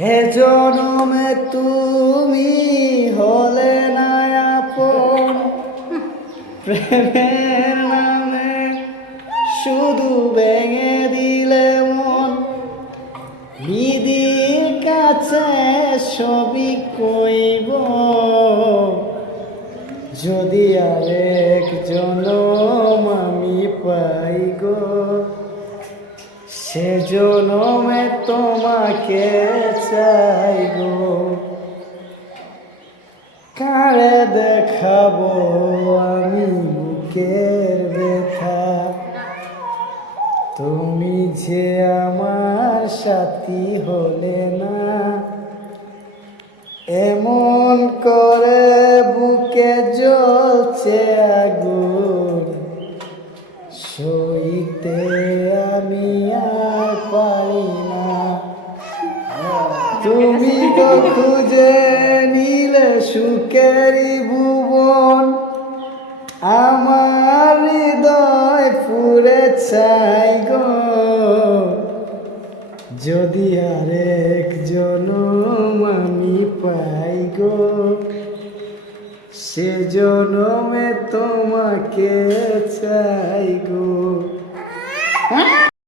হে জনমে তুমি হলে না আপন, প্রেমের নামে শুধু ভেঙে দিলে মন। বিধির কাছে সবই কইব, যদি আরেক জনম আমি পাই গো, সে জনমে তোমাকে চাই গো। কারে দেখাবো আমি বুকের ব্যথা, তুমি যে আমার সাথী হলে না। এমন করে বুকে জ্বলছে আগুন, সইতে আমি আর পারি না। তুমি তো খুঁজে নিলে সুখেরই ভুবন, আমার হৃদয় পুরে চাই গো, যদি আরেক জনম আমি পাই গো, সে জনমে তোমাকে চাই গো।